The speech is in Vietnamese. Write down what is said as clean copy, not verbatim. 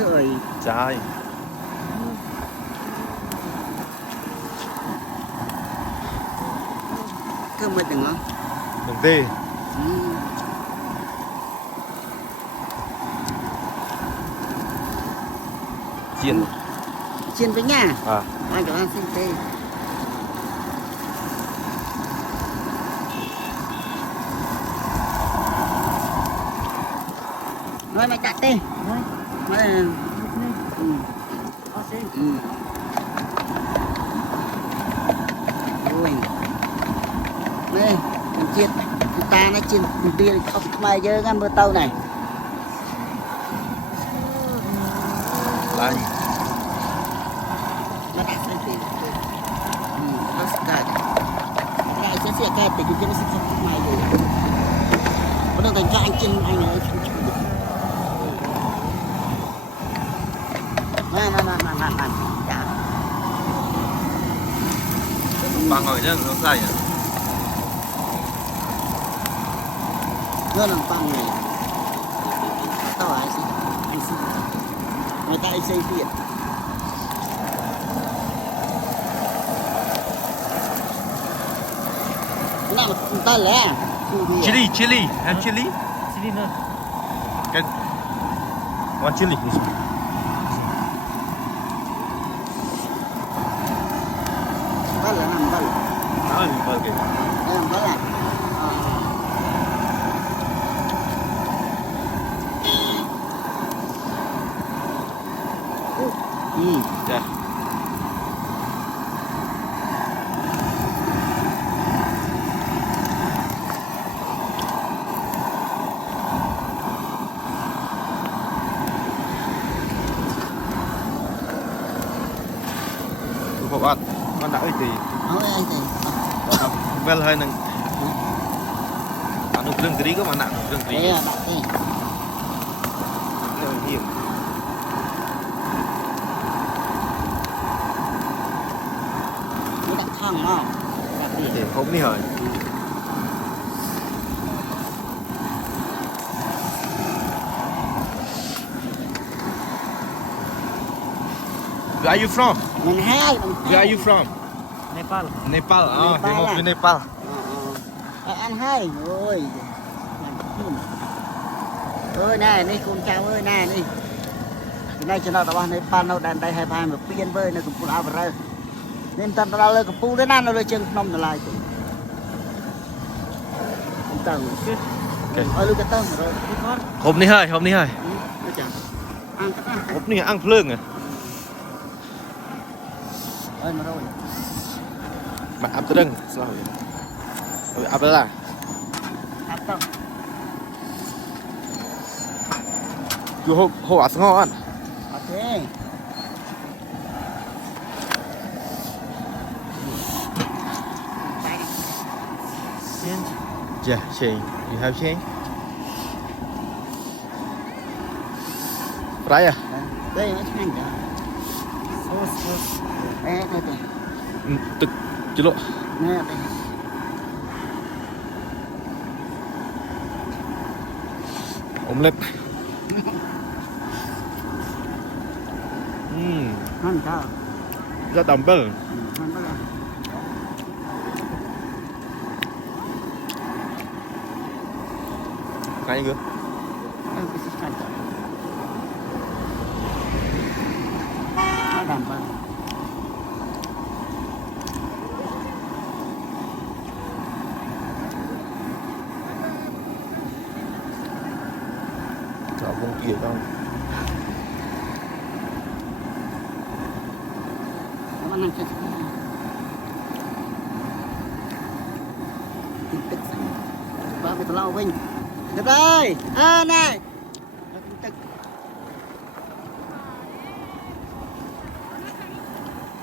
rồi trái cơm mới đừng không đừng tê chiên chiên với nha à anh cho ăn xin tê nói mày chặt tê nói ui đây chiên ta nó chiên bia không mày dơ cái mưa tàu này lá gì nó đã xây thì nó sẽ cài lại sẽ cài thì chúng nó sẽ không mày rồi bắt đầu thành cho anh chiên anh ấy nè chả băng rồi nhá nó sai à nó làm băng này tao hỏi anh xin người ta xây viện nào mà ta lẽ chili chili and chili Chili nữa. cái one chili bắt là nằm bắt đó mình coi kìa em bắt là dạ của bạn đã ấy thì nói anh thì vel hay nâng ăn được rừng tí có mà nặng rừng tí đấy là bạn đi hiểm nó đặt thang mà đặt đi thì không đi hỏi Where are you from? mình hai Where are you from? Nepal. Nepal. Ah, Nepal dia mau lah. pergi Nepal. ăn hai ôi ơi này đây con chào ơi này đi cái này cho nó tao này pan nó đàn đây hai hai mà piên với nó cũng phụ áo vào nên tao tao lên cái pu đến ăn nó lên chân nông lại tầng ơi lưu cái tầng rồi Hôm nay hơi, hôm nay hơi. nó chẳng ăn cái ăn Hôm nay ăn phượng à? ơi mà rồi Mà áp tới đằng, sao vậy? Áp tới là. áp tầng Cứ hồ áp ngon. ok Change. Yeah, change. You have change? Fry à? đây nó change rồi Sauce. đây đây đây Tức chứ lộ. nè đây Omelette. ăn sao Rất đậm bơ. ăn bao giờ Cái gì cơ? ăn cái gì ăn nó đảm bảo Chả bông kia đâu. nó ăn cái ba cái tao lau vinh được rồi này